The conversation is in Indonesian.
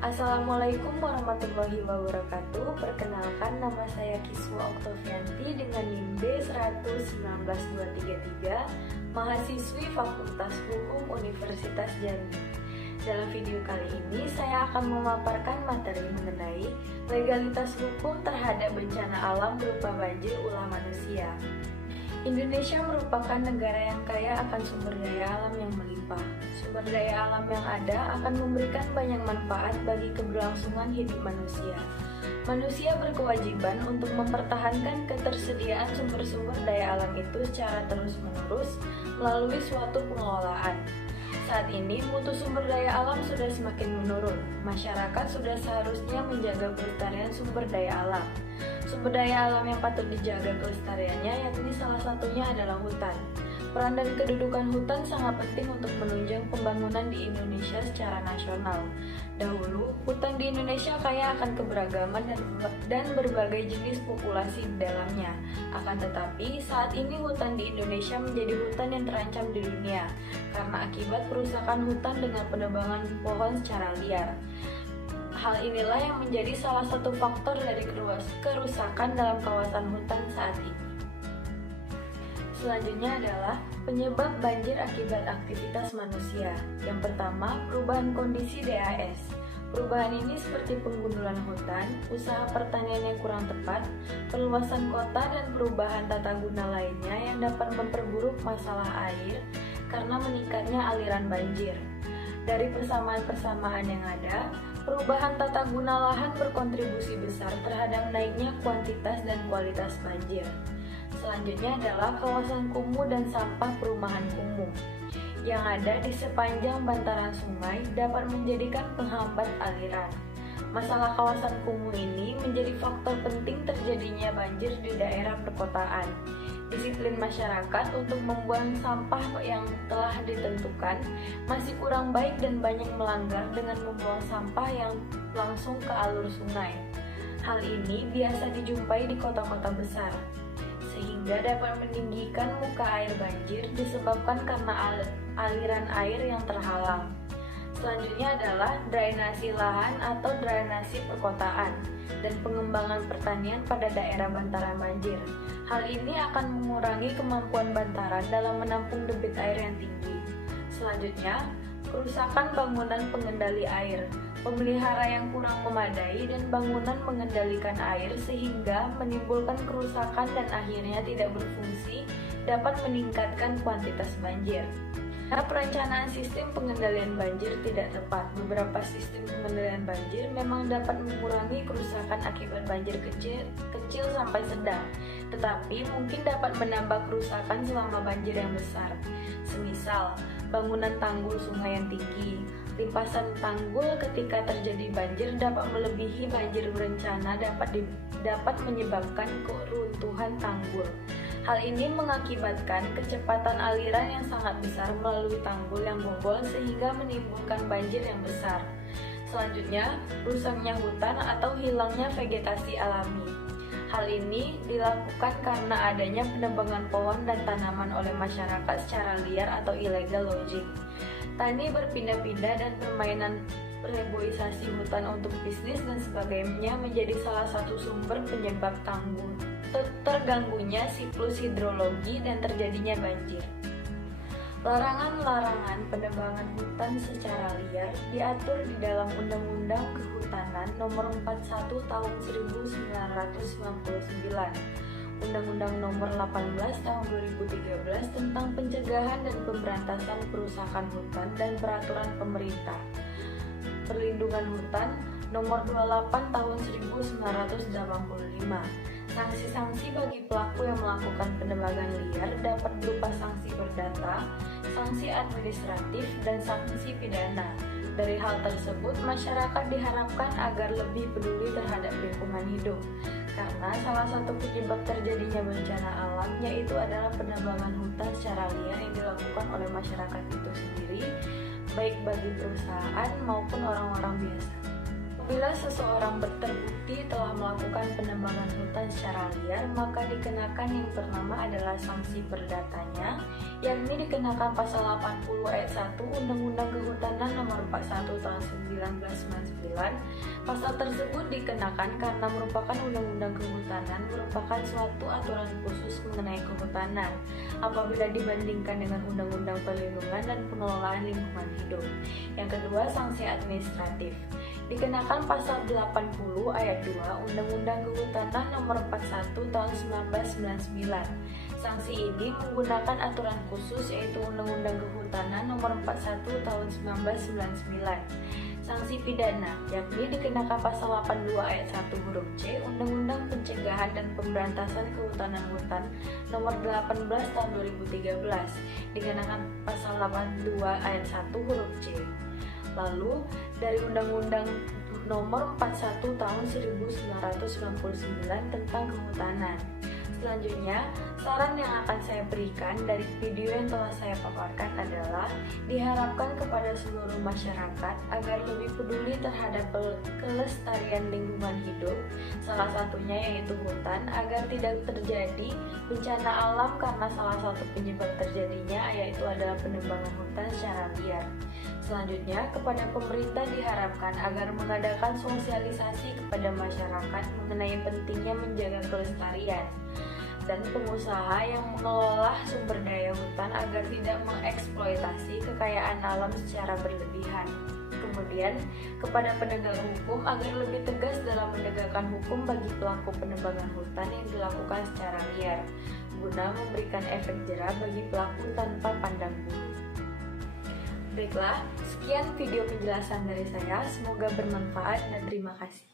Assalamualaikum warahmatullahi wabarakatuh. Perkenalkan, nama saya Kiswa Oktavianti dengan NIM B119233, mahasiswi Fakultas Hukum Universitas Jambi. Dalam video kali ini saya akan memaparkan materi mengenai legalitas hukum terhadap bencana alam berupa banjir ulah manusia. Indonesia merupakan negara yang kaya akan sumber daya alam yang melimpah. Sumber daya alam yang ada akan memberikan banyak manfaat bagi keberlangsungan hidup manusia. Manusia berkewajiban untuk mempertahankan ketersediaan sumber-sumber daya alam itu secara terus-menerus melalui suatu pengelolaan. Saat ini, mutu sumber daya alam sudah semakin menurun. Masyarakat sudah seharusnya menjaga pelestarian sumber daya alam. Sumber daya alam yang patut dijaga kelestariannya, yakni salah satunya adalah hutan. Peran dan kedudukan hutan sangat penting untuk menunjang pembangunan di Indonesia secara nasional. Dahulu, hutan di Indonesia kaya akan keberagaman dan berbagai jenis populasi di dalamnya. Akan tetapi, saat ini hutan di Indonesia menjadi hutan yang terancam di dunia karena akibat perusakan hutan dengan penebangan pohon secara liar. Hal inilah yang menjadi salah satu faktor dari kerusakan dalam kawasan hutan saat ini. Selanjutnya adalah penyebab banjir akibat aktivitas manusia. Yang pertama, perubahan kondisi DAS. Perubahan ini seperti penggundulan hutan, usaha pertanian yang kurang tepat, perluasan kota, dan perubahan tata guna lainnya yang dapat memperburuk masalah air karena meningkatnya aliran banjir. Dari persamaan-persamaan yang ada, perubahan tata guna lahan berkontribusi besar terhadap naiknya kuantitas dan kualitas banjir. Selanjutnya adalah kawasan kumuh dan sampah perumahan kumuh yang ada di sepanjang bantaran sungai dapat menjadikan penghambat aliran. Masalah kawasan kumuh ini menjadi faktor penting terjadinya banjir di daerah perkotaan. Disiplin masyarakat untuk membuang sampah yang telah ditentukan masih kurang baik dan banyak melanggar dengan membuang sampah yang langsung ke alur sungai. Hal ini biasa dijumpai di kota-kota besar, sehingga dapat meninggikan muka air banjir disebabkan karena aliran air yang terhalang. Selanjutnya adalah drainasi lahan atau drainasi perkotaan dan pengembangan pertanian pada daerah bantaran banjir. Hal ini akan mengurangi kemampuan bantaran dalam menampung debit air yang tinggi. Selanjutnya, kerusakan bangunan pengendali air, pemelihara yang kurang memadai dan bangunan mengendalikan air sehingga menimbulkan kerusakan dan akhirnya tidak berfungsi dapat meningkatkan kuantitas banjir. Karena perencanaan sistem pengendalian banjir tidak tepat, beberapa sistem pengendalian banjir memang dapat mengurangi kerusakan akibat banjir kecil sampai sedang, tetapi mungkin dapat menambah kerusakan selama banjir yang besar. Semisal, bangunan tanggul sungai yang tinggi, limpasan tanggul ketika terjadi banjir dapat melebihi banjir berencana dapat menyebabkan keruntuhan tanggul. Hal ini mengakibatkan kecepatan aliran yang sangat besar melalui tanggul yang bobol sehingga menimbulkan banjir yang besar. Selanjutnya, rusaknya hutan atau hilangnya vegetasi alami. Hal ini dilakukan karena adanya penebangan pohon dan tanaman oleh masyarakat secara liar atau illegal logging. Tani berpindah-pindah dan permainan reboisasi hutan untuk bisnis dan sebagainya menjadi salah satu sumber penyebab terganggunya siklus hidrologi dan terjadinya banjir. Larangan-larangan penebangan hutan secara liar diatur di dalam Undang-Undang Kehutanan Nomor 41 Tahun 1999, Undang-Undang Nomor 18 Tahun 2013 tentang pencegahan dan pemberantasan perusakan hutan dan peraturan pemerintah. Perlindungan Hutan Nomor 28 Tahun 1985. Sanksi-sanksi bagi pelaku yang melakukan penebangan liar dapat berupa sanksi perdata, sanksi administratif, dan sanksi pidana. Dari hal tersebut, masyarakat diharapkan agar lebih peduli terhadap lingkungan hidup, karena salah satu penyebab terjadinya bencana alam yaitu adalah penebangan hutan secara liar yang dilakukan oleh masyarakat itu sendiri, baik bagi perusahaan maupun orang-orang biasa. Apabila seseorang terbukti telah melakukan penebangan hutan secara liar, maka dikenakan yang pertama adalah sanksi perdatanya, yakni dikenakan pasal 80 ayat 1 Undang-Undang Kehutanan Nomor 41 Tahun 1999 Pasal tersebut dikenakan karena merupakan undang-undang kehutanan, merupakan suatu aturan khusus mengenai kehutanan apabila dibandingkan dengan undang-undang perlindungan dan pengelolaan lingkungan hidup. Yang kedua, sanksi administratif. Dikenakan pasal 80 ayat 2 Undang-Undang Kehutanan Nomor 41 Tahun 1999. Sanksi ini menggunakan aturan khusus yaitu Undang-Undang Kehutanan Nomor 41 Tahun 1999. Sanksi pidana yakni dikenakan pasal 82 ayat 1 huruf C Undang-Undang Pencegahan dan Pemberantasan Kehutanan Hutan Nomor 18 Tahun 2013. Dikenakan pasal 82 ayat 1 huruf C. Lalu dari Undang-Undang Nomor 41 Tahun 1999 tentang Kehutanan. Selanjutnya, saran yang akan saya berikan dari video yang telah saya paparkan adalah diharapkan kepada seluruh masyarakat agar lebih peduli terhadap kelestarian lingkungan hidup, salah satunya yaitu hutan, agar tidak terjadi bencana alam karena salah satu penyebab terjadinya yaitu adalah penebangan hutan secara liar. Selanjutnya, kepada pemerintah diharapkan agar mengadakan sosialisasi kepada masyarakat mengenai pentingnya menjaga kelestarian, dan pengusaha yang mengelola sumber daya hutan agar tidak mengeksploitasi kekayaan alam secara berlebihan. Kemudian, kepada penegak hukum agar lebih tegas dalam menegakkan hukum bagi pelaku penebangan hutan yang dilakukan secara liar, guna memberikan efek jera bagi pelaku tanpa pandang bulu. Baiklah, sekian video penjelasan dari saya, semoga bermanfaat dan terima kasih.